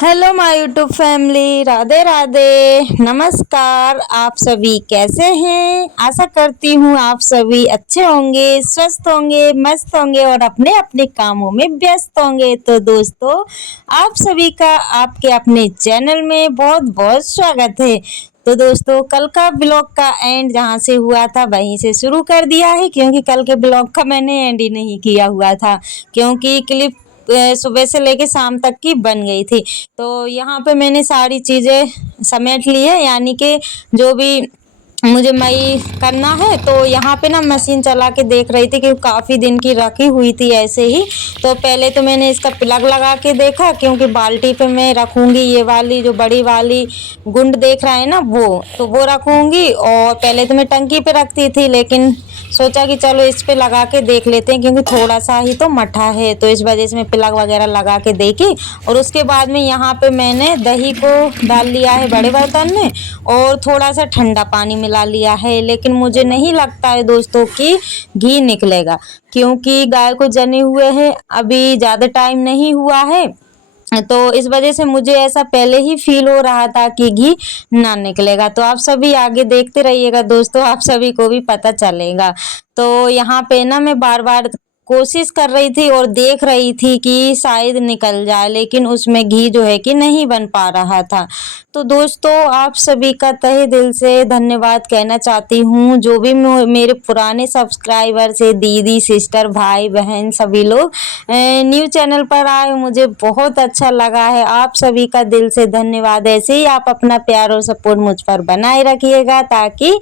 Hello my YouTube family, Radhe Radhe, नमस्कार। आप सभी कैसे हैं? आशा करती हूँ आप सभी अच्छे होंगे, स्वस्थ होंगे, मस्त होंगे और अपने अपने कामों में व्यस्त होंगे। तो दोस्तों, आप सभी का आपके अपने चैनल में बहुत बहुत स्वागत है। तो दोस्तों, कल का ब्लॉग का एंड जहाँ से हुआ था वहीं से शुरू कर दिया है, क्योंकि कल के ब्लॉग का मैंने एंड ही नहीं किया हुआ था, क्योंकि क्लिप सुबह से लेके शाम तक की बन गई थी। तो यहाँ पे मैंने सारी चीज़ें समेट ली है, यानी कि जो भी मुझे मई करना है। तो यहाँ पे ना मशीन चला के देख रही थी, क्योंकि काफ़ी दिन की रखी हुई थी ऐसे ही। तो पहले तो मैंने इसका प्लग लगा के देखा, क्योंकि बाल्टी पे मैं रखूँगी ये वाली जो बड़ी वाली गुंड देख रहा है ना, वो रखूँगी। और पहले तो मैं टंकी पे रखती थी, लेकिन सोचा कि चलो इस पे लगा के देख लेते हैं, क्योंकि थोड़ा सा ही तो मठा है, तो इस वजह से मैं प्लग वगैरह लगा के देखी। और उसके बाद में यहाँ पे मैंने दही को डाल लिया है बड़े बर्तन में, और थोड़ा सा ठंडा पानी मिला लिया है। लेकिन मुझे नहीं लगता है दोस्तों कि घी निकलेगा, क्योंकि गाय को जने हुए हैं, अभी ज़्यादा टाइम नहीं हुआ है। तो इस वजह से मुझे ऐसा पहले ही फील हो रहा था कि घी ना निकलेगा। तो आप सभी आगे देखते रहिएगा दोस्तों, आप सभी को भी पता चलेगा। तो यहाँ पे ना मैं बार बार कोशिश कर रही थी और देख रही थी कि शायद निकल जाए, लेकिन उसमें घी जो है कि नहीं बन पा रहा था। तो दोस्तों, आप सभी का तहे दिल से धन्यवाद कहना चाहती हूँ, जो भी मेरे पुराने सब्सक्राइबर से दीदी, सिस्टर, भाई बहन सभी लोग न्यू चैनल पर आए, मुझे बहुत अच्छा लगा है। आप सभी का दिल से धन्यवाद। ऐसे ही आप अपना प्यार और सपोर्ट मुझ पर बनाए रखिएगा, ताकि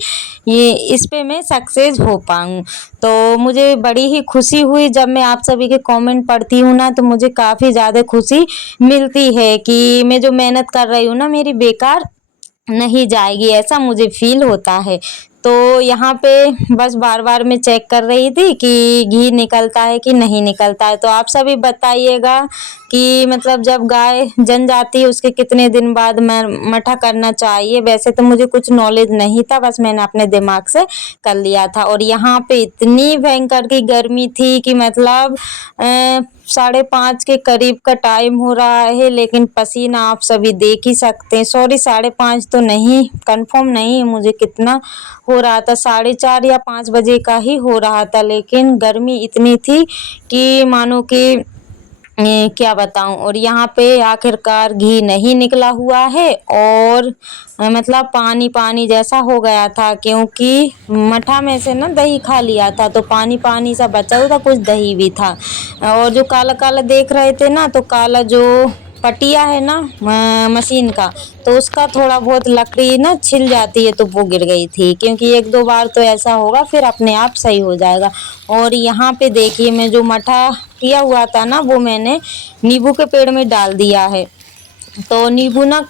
ये इस पे मैं सक्सेस हो पाऊँ। तो मुझे बड़ी ही खुशी हुई जब मैं आप सभी के कमेंट पढ़ती हूँ ना, तो मुझे काफ़ी ज़्यादा खुशी मिलती है कि मैं जो मेहनत कर रही हूँ ना, मेरी बेकार नहीं जाएगी, ऐसा मुझे फील होता है। तो यहाँ पे बस बार बार मैं चेक कर रही थी कि घी निकलता है कि नहीं निकलता है। तो आप सभी बताइएगा कि मतलब जब गाय जन जाती है उसके कितने दिन बाद मठा करना चाहिए। वैसे तो मुझे कुछ नॉलेज नहीं था, बस मैंने अपने दिमाग से कर लिया था। और यहाँ पे इतनी भयंकर की गर्मी थी कि मतलब 5:30 के करीब का टाइम हो रहा है, लेकिन पसीना आप सभी देख ही सकते हैं। सॉरी, 5:30 तो नहीं, कंफर्म नहीं है मुझे कितना हो रहा था, 4:30 या 5 बजे का ही हो रहा था। लेकिन गर्मी इतनी थी कि मानो कि क्या बताऊं। और यहाँ पे आखिरकार घी नहीं निकला हुआ है, और मतलब पानी पानी जैसा हो गया था, क्योंकि मठा में से ना दही खा लिया था, तो पानी पानी सा बचा हुआ था, कुछ दही भी था। और जो काला काला देख रहे थे ना, तो काला जो पटिया है ना मशीन का, तो उसका थोड़ा बहुत लकड़ी ना छिल जाती है, तो वो गिर गई थी। क्योंकि एक दो बार तो ऐसा होगा, फिर अपने आप सही हो जाएगा। और यहाँ पे देखिए, मैं जो मठा किया हुआ था ना, वो मैंने नींबू के पेड़ में डाल दिया है। तो नींबू ना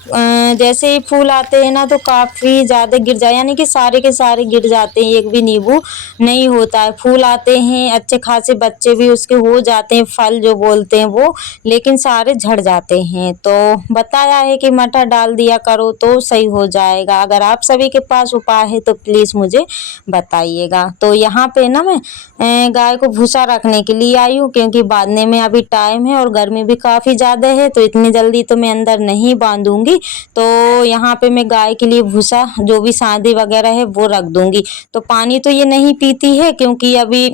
जैसे ही फूल आते हैं ना, तो काफ़ी ज़्यादा गिर जाए, यानी कि सारे के सारे गिर जाते हैं, एक भी नींबू नहीं होता है। फूल आते हैं अच्छे खासे, बच्चे भी उसके हो जाते हैं, फल जो बोलते हैं वो, लेकिन सारे झड़ जाते हैं। तो बताया है कि मटर डाल दिया करो तो सही हो जाएगा। अगर आप सभी के पास उपाय है तो प्लीज़ मुझे बताइएगा। तो यहाँ पे ना मैं गाय को भूसा रखने के लिए आई हूँ, क्योंकि बांधने में अभी टाइम है और गर्मी भी काफ़ी ज़्यादा है, तो इतनी जल्दी तो मैं अंदर नहीं बांधूंगी। तो यहाँ पे मैं गाय के लिए भूसा जो भी सादी वगैरह है वो रख दूंगी। तो पानी तो ये नहीं पीती है, क्योंकि अभी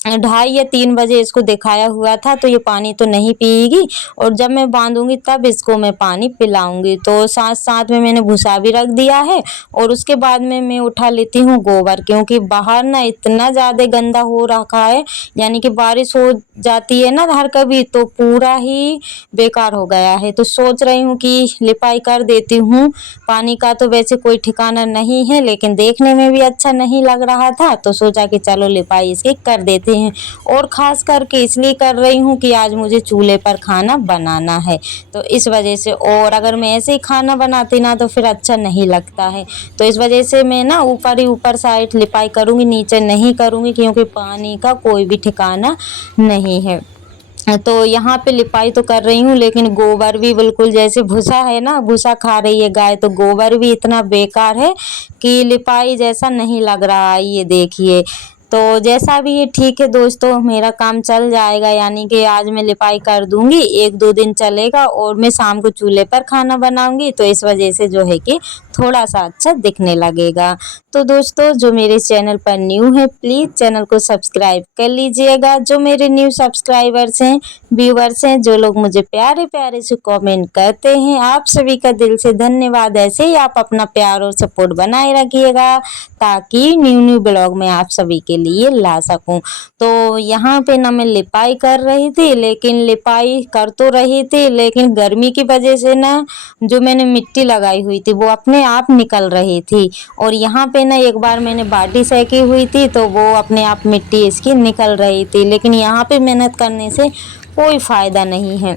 2:30 या 3 बजे इसको दिखाया हुआ था, तो ये पानी तो नहीं पिएगी। और जब मैं बांधूंगी तब इसको मैं पानी पिलाऊंगी। तो साथ साथ में मैंने भूसा भी रख दिया है। और उसके बाद में मैं उठा लेती हूँ गोबर, क्योंकि बाहर ना इतना ज़्यादा गंदा हो रखा है, यानी कि बारिश हो जाती है ना हर कभी, तो पूरा ही बेकार हो गया है। तो सोच रही हूँ कि लिपाई कर देती हूँ। पानी का तो वैसे कोई ठिकाना नहीं है, लेकिन देखने में भी अच्छा नहीं लग रहा था, तो सोचा कि चलो लिपाई इसकी कर देते हैं। और ख़ास करके इसलिए कर रही हूँ कि आज मुझे चूल्हे पर खाना बनाना है, तो इस वजह से। और अगर मैं ऐसे ही खाना बनाती ना, तो फिर अच्छा नहीं लगता है। तो इस वजह से मैं ना ऊपर ही ऊपर साइड लिपाई करूँगी, नीचे नहीं करूँगी, क्योंकि पानी का कोई भी ठिकाना नहीं है। तो यहाँ पे लिपाई तो कर रही हूँ, लेकिन गोबर भी बिल्कुल जैसे भूसा है ना, भूसा खा रही है गाय, तो गोबर भी इतना बेकार है कि लिपाई जैसा नहीं लग रहा है। ये देखिए, तो जैसा भी ये ठीक है दोस्तों, मेरा काम चल जाएगा, यानी कि आज मैं लिपाई कर दूंगी, 1-2 दिन चलेगा और मैं शाम को चूल्हे पर खाना बनाऊंगी, तो इस वजह से जो है कि थोड़ा सा अच्छा दिखने लगेगा। तो दोस्तों जो मेरे चैनल पर न्यू है प्लीज़ चैनल को सब्सक्राइब कर लीजिएगा। जो मेरे न्यू सब्सक्राइबर्स हैं, व्यूवर्स हैं, जो लोग मुझे प्यारे प्यारे से कमेंट करते हैं, आप सभी का दिल से धन्यवाद। ऐसे ही आप अपना प्यार और सपोर्ट बनाए रखिएगा ताकि न्यू न्यू ब्लॉग मैं आप सभी के लिए ला सकूं। तो यहाँ पे ना मैं लिपाई कर रही थी, लेकिन लिपाई कर तो रही थी लेकिन गर्मी की वजह से ना जो मैंने मिट्टी लगाई हुई थी वो अपने आप निकल रही थी। और यहाँ पे ना एक बार मैंने बाल्टी सेकी हुई थी तो वो अपने आप मिट्टी इसकी निकल रही थी, लेकिन यहाँ पे मेहनत करने से कोई फ़ायदा नहीं है,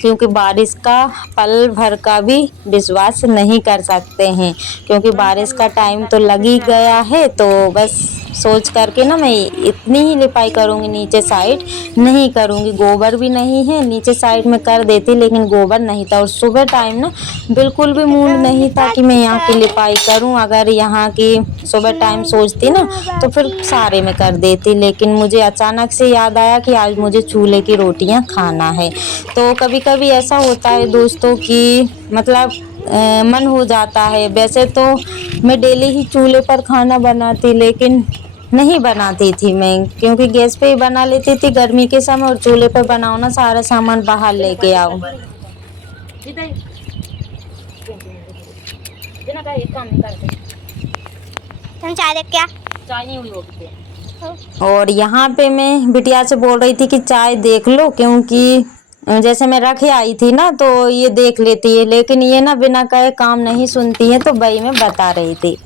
क्योंकि बारिश का पल भर का भी विश्वास नहीं कर सकते हैं, क्योंकि बारिश का टाइम तो लग ही गया है। तो बस सोच करके ना मैं इतनी ही लिपाई करूँगी, नीचे साइड नहीं करूँगी। गोबर भी नहीं है, नीचे साइड में कर देती लेकिन गोबर नहीं था, और सुबह टाइम ना बिल्कुल भी मूड नहीं था कि मैं यहाँ की लिपाई करूँ। अगर यहाँ की सुबह टाइम सोचती ना तो फिर सारे में कर देती, लेकिन मुझे अचानक से याद आया कि आज मुझे चूल्हे की रोटियाँ खाना है। तो कभी कभी ऐसा होता है दोस्तों कि मतलब मन हो जाता है। वैसे तो मैं डेली ही चूल्हे पर खाना बनाती, लेकिन नहीं बनाती थी मैं, क्योंकि गैस पे ही बना लेती थी गर्मी के समय, और चूल्हे पर बनाओ ना सारा सामान बाहर लेके आओ। चाय देख क्या और यहाँ पे मैं बिटिया से बोल रही थी कि चाय देख लो, क्योंकि जैसे मैं रख आई थी ना तो ये देख लेती है, लेकिन ये ना बिना कहे काम नहीं सुनती है, तो वही मैं बता रही थी।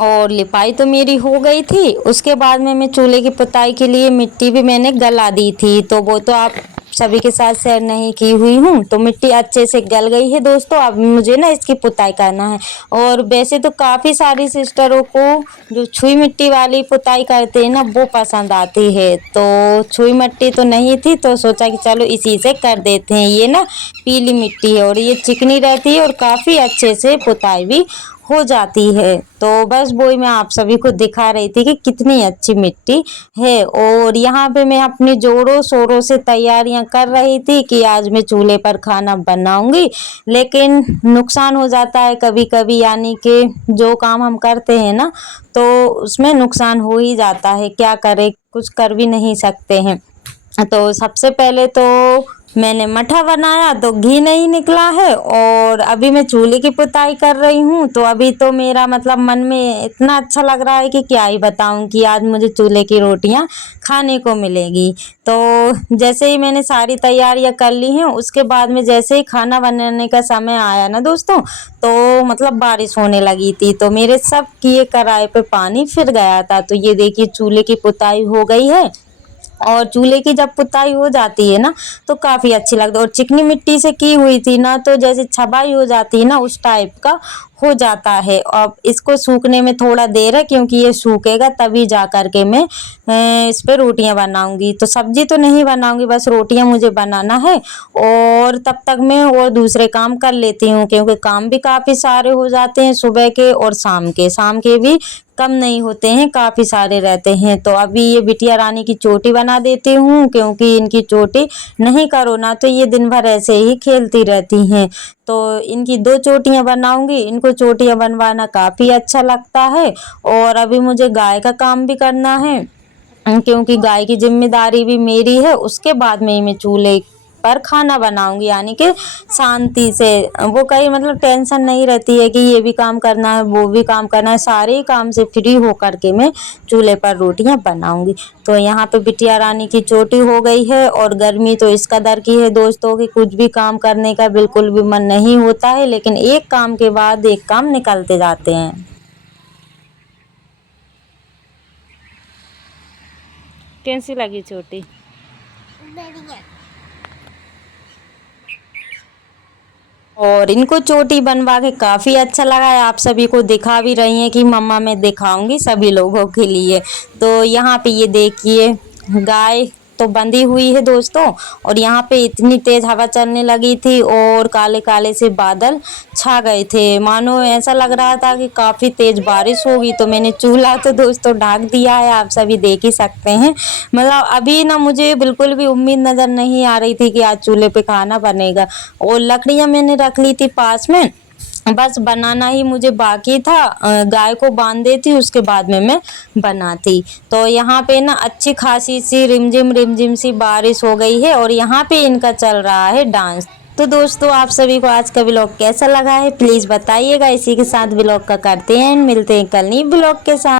और लिपाई तो मेरी हो गई थी, उसके बाद में मैं चूल्हे की पुताई के लिए मिट्टी भी मैंने गला दी थी, तो वो तो आप सभी के साथ शेयर नहीं की हुई हूँ। तो मिट्टी अच्छे से गल गई है दोस्तों, अब मुझे ना इसकी पुताई करना है। और वैसे तो काफ़ी सारी सिस्टरों को जो छुई मिट्टी वाली पुताई करते हैं ना वो पसंद आती है, तो छुई मिट्टी तो नहीं थी तो सोचा कि चलो इसी से कर देते हैं। ये ना पीली मिट्टी है और ये चिकनी रहती है और काफ़ी अच्छे से पुताई भी हो जाती है। तो बस वही मैं आप सभी को दिखा रही थी कि कितनी अच्छी मिट्टी है। और यहाँ पे मैं अपनी जोरों शोरों से तैयारियां कर रही थी कि आज मैं चूल्हे पर खाना बनाऊंगी, लेकिन नुकसान हो जाता है कभी कभी, यानी कि जो काम हम करते हैं ना तो उसमें नुकसान हो ही जाता है, क्या करें, कुछ कर भी नहीं सकते हैं। तो सबसे पहले तो मैंने मठा बनाया तो घी नहीं निकला है, और अभी मैं चूल्हे की पुताई कर रही हूँ तो अभी तो मेरा मतलब मन में इतना अच्छा लग रहा है कि क्या ही बताऊँ कि आज मुझे चूल्हे की रोटियाँ खाने को मिलेगी। तो जैसे ही मैंने सारी तैयारियां कर ली हैं, उसके बाद में जैसे ही खाना बनाने का समय आया ना दोस्तों, तो मतलब बारिश होने लगी थी, तो मेरे सब किए कराए पे पानी फिर गया था। तो ये देखिए चूल्हे की पुताई हो गई है, और चूल्हे की जब पुताई हो जाती है ना तो काफ़ी अच्छी लगती है। और चिकनी मिट्टी से की हुई थी ना तो जैसे छबाई हो जाती है ना उस टाइप का हो जाता है। अब इसको सूखने में थोड़ा देर है, क्योंकि ये सूखेगा तभी जा कर के मैं इस पे रोटियां बनाऊंगी। तो सब्जी तो नहीं बनाऊंगी, बस रोटियां मुझे बनाना है, और तब तक मैं और दूसरे काम कर लेती हूँ, क्योंकि काम भी काफ़ी सारे हो जाते हैं सुबह के और शाम के भी कम नहीं होते हैं, काफ़ी सारे रहते हैं। तो अभी ये बिटिया रानी की चोटी बना देती हूँ, क्योंकि इनकी चोटी नहीं करो ना तो ये दिन भर ऐसे ही खेलती रहती हैं। तो इनकी 2 चोटियाँ बनाऊंगी, इनको चोटियाँ बनवाना काफ़ी अच्छा लगता है। और अभी मुझे गाय का काम भी करना है, क्योंकि गाय की जिम्मेदारी भी मेरी है। उसके बाद में ही मैं चूल्हे पर खाना बनाऊंगी, यानी कि शांति से, वो कहीं मतलब टेंशन नहीं रहती है कि ये भी काम करना है वो भी काम करना है, सारे काम से फ्री हो करके मैं चूल्हे पर रोटियां बनाऊंगी। तो यहाँ पे बिटिया रानी की चोटी हो गई है, और गर्मी तो इस कदर की है दोस्तों कि कुछ भी काम करने का बिल्कुल भी मन नहीं होता है, लेकिन एक काम के बाद एक काम निकलते जाते हैं। कैसी लगी चोटी? और इनको चोटी बनवा के काफ़ी अच्छा लगा है, आप सभी को दिखा भी रही हैं कि मम्मा मैं दिखाऊंगी सभी लोगों के लिए। तो यहाँ पे ये देखिए गाय तो बंधी हुई है दोस्तों। और यहाँ पे इतनी तेज हवा चलने लगी थी और काले काले से बादल छा गए थे, मानो ऐसा लग रहा था कि काफ़ी तेज बारिश होगी। तो मैंने चूल्हा तो दोस्तों ढक दिया है, आप सभी देख ही सकते हैं। मतलब अभी ना मुझे बिल्कुल भी उम्मीद नज़र नहीं आ रही थी कि आज चूल्हे पे खाना बनेगा। और लकड़ियाँ मैंने रख ली थी पास में, बस बनाना ही मुझे बाकी था। गाय को बांध देती उसके बाद में मैं बनाती। तो यहाँ पे ना अच्छी खासी सी रिमझिम सी बारिश हो गई है और यहाँ पे इनका चल रहा है डांस। तो दोस्तों आप सभी को आज का व्लॉग कैसा लगा है प्लीज़ बताइएगा। इसी के साथ व्लॉग का करते हैं, मिलते हैं कल नई व्लॉग के साथ।